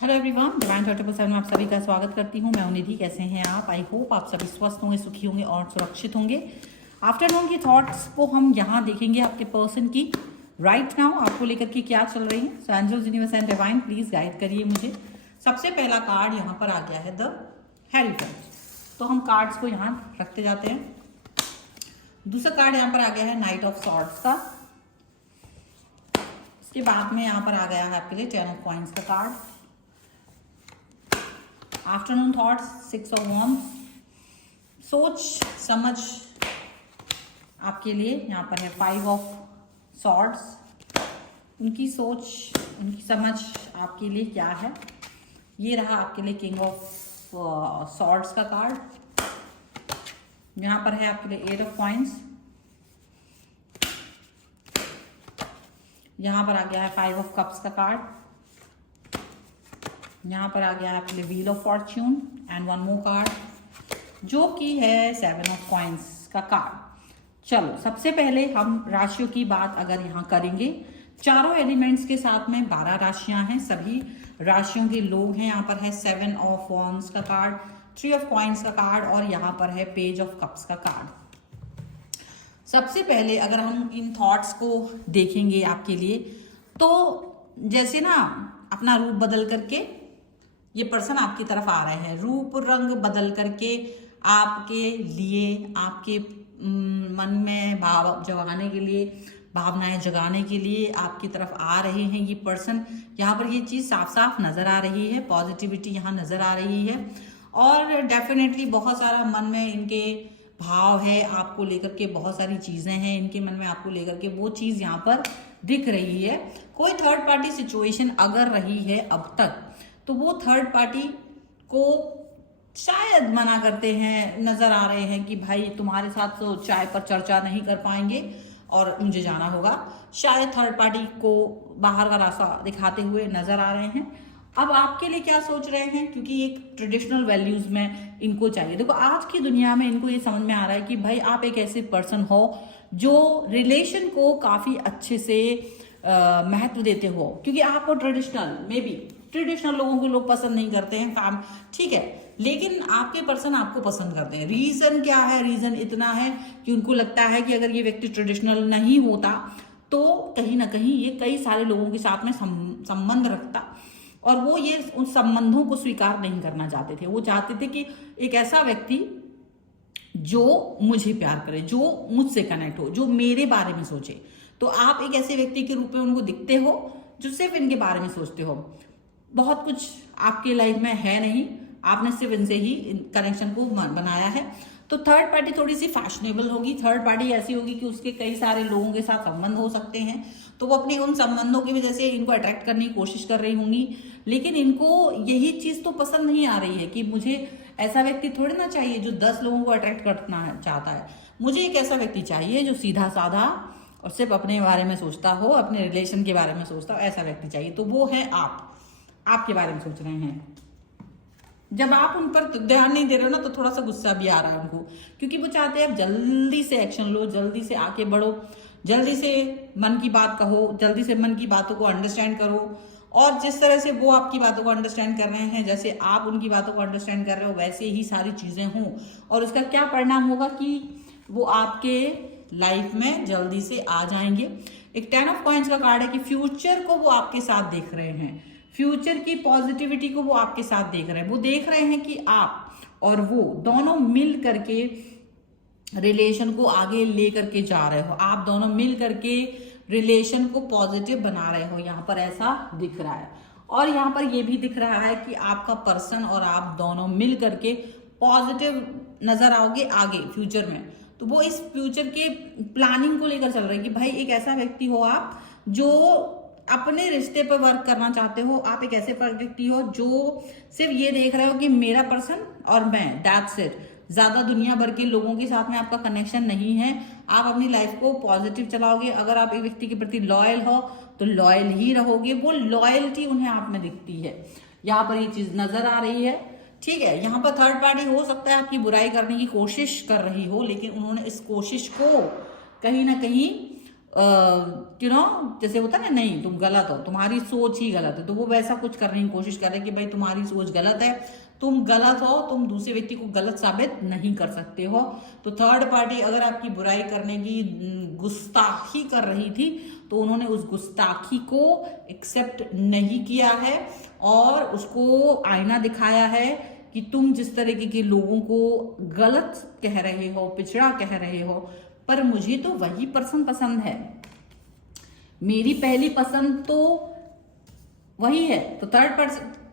Hello everyone, divine 24/7 में आप सभी का स्वागत करती हूँ। मैं हूं निधि। कैसे हैं आप? आई होप आप सभी स्वस्थ होंगे, सुखी होंगे और सुरक्षित होंगे। आफ्टरनून की थॉट्स को हम यहाँ देखेंगे आपके पर्सन की राइट नाउ आपको लेकर के क्या चल रही है। So angels, universe and divine please guide करिए मुझे। सबसे पहला कार्ड यहाँ पर आ गया है द हेरीफेंट। तो हम कार्ड्स को यहाँ रखते जाते हैं। दूसरा कार्ड यहाँ पर आ गया है नाइट ऑफ सॉर्ड्स का। उसके बाद में यहाँ पर आ गया है आपके लिए 10 ऑफ कॉइंस का card. Afternoon thoughts 6 of wands. सोच समझ आपके लिए यहाँ पर है 5 ऑफ सॉर्ड्स। उनकी सोच, उनकी समझ आपके लिए क्या है, ये रहा आपके लिए किंग ऑफ सॉर्ड्स का कार्ड। यहाँ पर है आपके लिए 8 ऑफ कॉइंस। यहाँ पर आ गया है 5 ऑफ कप्स का कार्ड। यहाँ पर आ गया है आपके लिए wheel of Fortune and one more card जो कि है 7 ऑफ कॉइंस का कार्ड। चलो, सबसे पहले हम राशियों की बात अगर यहाँ करेंगे, चारों एलिमेंट्स के साथ में 12 राशियां हैं, सभी राशियों के लोग हैं। यहाँ पर है 7 ऑफ वॉन्ड्स का कार्ड, 3 ऑफ कॉइंस का कार्ड और यहाँ पर है पेज ऑफ कप्स का कार्ड। सबसे पहले अगर हम इन थॉट्स को देखेंगे आपके लिए, तो जैसे ना अपना रूप बदल करके ये पर्सन आपकी तरफ आ रहे हैं, रूप रंग बदल करके आपके लिए, आपके मन में भाव जगाने के लिए, भावनाएं जगाने के लिए आपकी तरफ आ रहे हैं ये पर्सन। यहाँ पर ये चीज़ साफ साफ नजर आ रही है, पॉजिटिविटी यहाँ नजर आ रही है और डेफिनेटली बहुत सारा मन में इनके भाव है आपको लेकर के, बहुत सारी चीजें हैं इनके मन में आपको लेकर के, वो चीज यहाँ पर दिख रही है। कोई थर्ड पार्टी सिचुएशन अगर रही है अब तक, तो वो थर्ड पार्टी को शायद मना करते हैं, नजर आ रहे हैं कि भाई तुम्हारे साथ तो चाय पर चर्चा नहीं कर पाएंगे और मुझे जाना होगा। शायद थर्ड पार्टी को बाहर का रास्ता दिखाते हुए नजर आ रहे हैं। अब आपके लिए क्या सोच रहे हैं, क्योंकि एक ट्रेडिशनल वैल्यूज में इनको चाहिए। देखो, आज की दुनिया में इनको ये समझ में आ रहा है कि भाई आप एक ऐसे पर्सन हो जो रिलेशन को काफी अच्छे से महत्व देते हो, क्योंकि आपको ट्रेडिशनल लोगों को लोग पसंद नहीं करते हैं, ठीक है, लेकिन आपके पर्सन आपको पसंद करते हैं। रीजन क्या है? रीजन इतना है कि उनको लगता है कि अगर ये व्यक्ति ट्रेडिशनल नहीं होता तो कहीं ना कहीं ये कई सारे लोगों के साथ में संबंध रखता और वो ये उन संबंधों को स्वीकार नहीं करना चाहते थे। वो चाहते थे कि एक ऐसा व्यक्ति जो मुझे प्यार करे, जो मुझसे कनेक्ट हो, जो मेरे बारे में सोचे। तो आप एक ऐसे व्यक्ति के रूप में उनको दिखते हो जो सिर्फ इनके बारे में सोचते हो। बहुत कुछ आपके लाइफ में है नहीं, आपने सिर्फ इनसे ही कनेक्शन को बनाया है। तो थर्ड पार्टी थोड़ी सी फैशनेबल होगी, थर्ड पार्टी ऐसी होगी कि उसके कई सारे लोगों के साथ संबंध हो सकते हैं, तो वो अपने उन संबंधों की वजह से इनको अट्रैक्ट करने की कोशिश कर रही होंगी। लेकिन इनको यही चीज तो पसंद नहीं आ रही है कि मुझे ऐसा व्यक्ति थोड़ी ना चाहिए जो 10 लोगों को अट्रैक्ट करना चाहता है। मुझे एक ऐसा व्यक्ति चाहिए जो सीधा साधा और सिर्फ अपने बारे में सोचता हो, अपने रिलेशन के बारे में सोचता हो, ऐसा व्यक्ति चाहिए। तो वो है आपके बारे में सोच रहे हैं। जब आप उन पर ध्यान नहीं दे रहे हो ना, तो थोड़ा सा गुस्सा भी आ रहा है उनको, क्योंकि वो चाहते हैं आप जल्दी से एक्शन लो, जल्दी से आके बढ़ो, जल्दी से मन की बात कहो, जल्दी से मन की बातों को अंडरस्टैंड करो। और जिस तरह से वो आपकी बातों को अंडरस्टैंड कर रहे हैं, जैसे आप उनकी बातों को अंडरस्टैंड कर रहे हो, वैसे ही सारी चीजें हों। और उसका क्या परिणाम होगा कि वो आपके लाइफ में जल्दी से आ जाएंगे। एक 10 ऑफ कॉइंस का कार्ड है कि फ्यूचर को वो आपके साथ देख रहे हैं, फ्यूचर की पॉजिटिविटी को वो आपके साथ देख रहे हैं। वो देख रहे हैं कि आप और वो दोनों मिल करके रिलेशन को आगे ले करके जा रहे हो, आप दोनों मिल करके रिलेशन को पॉजिटिव बना रहे हो, यहाँ पर ऐसा दिख रहा है। और यहाँ पर ये भी दिख रहा है कि आपका पर्सन और आप दोनों मिल करके पॉजिटिव नजर आओगे आगे फ्यूचर में। तो वो इस फ्यूचर के प्लानिंग को लेकर चल रहे हैं कि भाई एक ऐसा व्यक्ति हो आप जो अपने रिश्ते पर वर्क करना चाहते हो। आप एक ऐसे व्यक्ति हो जो सिर्फ ये देख रहे हो कि मेरा पर्सन और मैं, दैट्स इट। ज्यादा दुनिया भर के लोगों के साथ में आपका कनेक्शन नहीं है। आप अपनी लाइफ को पॉजिटिव चलाओगे। अगर आप एक व्यक्ति के प्रति लॉयल हो तो लॉयल ही रहोगे। वो लॉयल्टी उन्हें आप में दिखती है, यहाँ पर ये चीज नजर आ रही है, ठीक है। यहाँ पर थर्ड पार्टी हो सकता है आपकी बुराई करने की कोशिश कर रही हो, लेकिन उन्होंने इस कोशिश को कहीं ना कहीं जैसे होता है ना, नहीं तुम गलत हो, तुम्हारी सोच ही गलत है, तो वो वैसा कुछ करने की कोशिश कर रहे हैं कि भाई तुम्हारी सोच गलत है, तुम गलत हो, तुम दूसरे व्यक्ति को गलत साबित नहीं कर सकते हो। तो थर्ड पार्टी अगर आपकी बुराई करने की गुस्ताखी कर रही थी तो उन्होंने उस गुस्ताखी को एक्सेप्ट नहीं किया है और उसको आईना दिखाया है कि तुम जिस तरीके के लोगों को गलत कह रहे हो, पिछड़ा कह रहे हो, पर मुझे तो वही पर्सन पसंद है, मेरी पहली पसंद तो वही है। तो थर्ड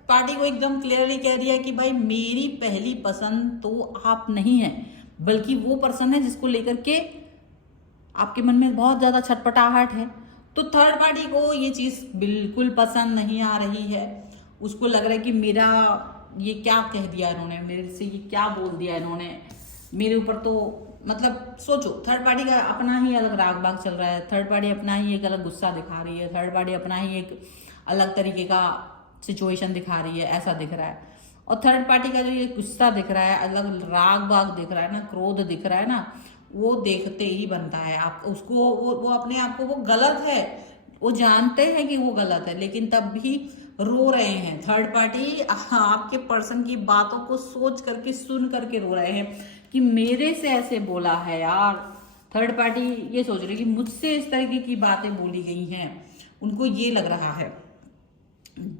पार्टी को एकदम क्लियरली कह दिया कि भाई मेरी पहली पसंद तो आप नहीं है, बल्कि वो पर्सन है जिसको लेकर के आपके मन में बहुत ज्यादा छटपटाहट है। तो थर्ड पार्टी को ये चीज बिल्कुल पसंद नहीं आ रही है, उसको लग रहा है कि मेरा ये क्या कह दिया इन्होंने, मेरे से ये क्या बोल दिया इन्होंने मेरे ऊपर। तो मतलब सोचो, थर्ड पार्टी का अपना ही अलग राग बाग चल रहा है, थर्ड पार्टी अपना ही एक अलग गुस्सा दिखा रही है, थर्ड पार्टी अपना ही एक अलग तरीके का सिचुएशन दिखा रही है, ऐसा दिख रहा है। और थर्ड पार्टी का जो ये गुस्सा दिख रहा है, अलग राग बाग दिख रहा है ना, क्रोध दिख रहा है ना, वो देखते ही बनता है आप उसको, वो अपने आप को, वो गलत है, वो जानते हैं कि वो गलत है, लेकिन तब भी रो रहे हैं। थर्ड पार्टी आपके पर्सन की बातों को सोच करके, सुन करके रो रहे हैं कि मेरे से ऐसे बोला है यार। थर्ड पार्टी ये सोच रही है कि मुझसे इस तरीके की बातें बोली गई हैं, उनको ये लग रहा है,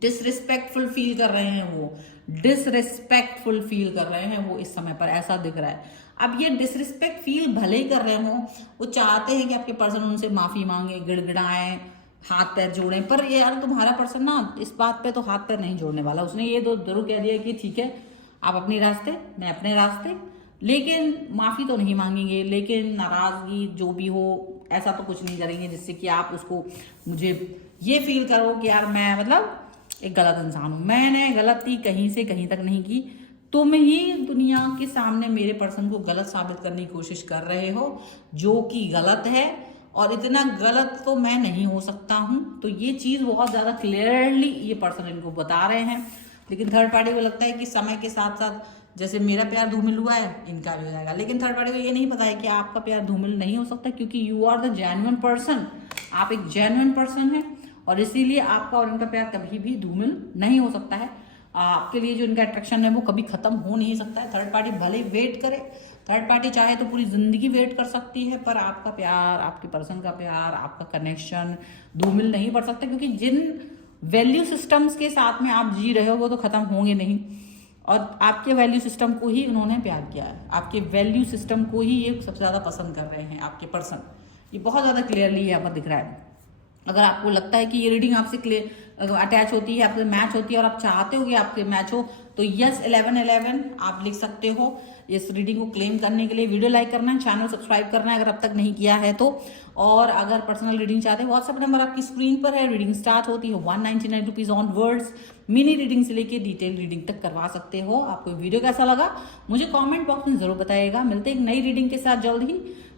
डिसरिस्पेक्टफुल फील कर रहे हैं, वो डिसरिस्पेक्टफुल फील कर रहे हैं वो इस समय पर, ऐसा दिख रहा है। अब ये डिसरिस्पेक्ट फील भले ही कर रहे हो, वो चाहते हैं कि आपके पर्सन उनसे माफी मांगे, गिड़गिड़ाएं, हाथ पैर जोड़े, पर ये यार तुम्हारा पर्सन ना इस बात पे तो हाथ पैर नहीं जोड़ने वाला। उसने ये तो जरूर कह दिया कि ठीक है आप अपने रास्ते, मैं अपने रास्ते, लेकिन माफी तो नहीं मांगेंगे, लेकिन नाराजगी जो भी हो ऐसा तो कुछ नहीं करेंगे जिससे कि आप उसको, मुझे ये फील करो कि यार मैं मतलब एक गलत इंसान हूं, मैंने गलती कहीं से कहीं तक नहीं की, तुम ही दुनिया के सामने मेरे पर्सन को गलत साबित करने की कोशिश कर रहे हो, जो कि गलत है, और इतना गलत तो मैं नहीं हो सकता हूं। तो ये चीज बहुत ज्यादा क्लियरली ये पर्सन इनको बता रहे हैं। लेकिन थर्ड पार्टी को लगता है कि समय के साथ साथ जैसे मेरा प्यार धूमिल हुआ है, इनका भी हो जाएगा। लेकिन थर्ड पार्टी को ये नहीं पता है कि आपका प्यार धूमिल नहीं हो सकता, क्योंकि you are the genuine person, आप एक जेन्युइन पर्सन है, और इसीलिए आपका और इनका प्यार कभी भी धूमिल नहीं हो सकता है। आपके लिए जो इनका अट्रैक्शन है वो कभी खत्म हो नहीं सकता है। थर्ड पार्टी भले वेट करे, थर्ड पार्टी चाहे तो पूरी जिंदगी वेट कर सकती है, पर आपका प्यार, आपके पर्सन का प्यार, आपका कनेक्शन धूमिल नहीं पड़ सकता, क्योंकि जिन वैल्यू सिस्टम्स के साथ में आप जी रहे हो वो तो खत्म होंगे नहीं, और आपके वैल्यू सिस्टम को ही उन्होंने प्यार किया है, आपके वैल्यू सिस्टम को ही ये सबसे ज्यादा पसंद कर रहे हैं आपके पर्सन। ये बहुत ज्यादा क्लियरली यहाँ पर दिख रहा है। अगर आपको लगता है कि ये रीडिंग आपसे अटैच होती है, आपसे मैच होती है, और आप चाहते हो कि आपके मैच हो, तो यस 1111 आप लिख सकते हो इस रीडिंग को क्लेम करने के लिए। वीडियो लाइक करना है, चैनल सब्सक्राइब करना है अगर अब तक नहीं किया है तो। और अगर पर्सनल रीडिंग चाहते हैं, व्हाट्सएप नंबर आपकी स्क्रीन पर है। रीडिंग स्टार्ट होती है 199 rupees on words. Mini reading से लेके डिटेल रीडिंग तक करवा सकते हो। आपको वीडियो कैसा लगा मुझे कॉमेंट बॉक्स में जरूर बताइएगा। मिलते हैं एक नई रीडिंग के साथ जल्द ही,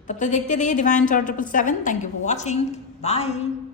तब तक देखते रहिए divine chart 777। Thank you for watching, bye.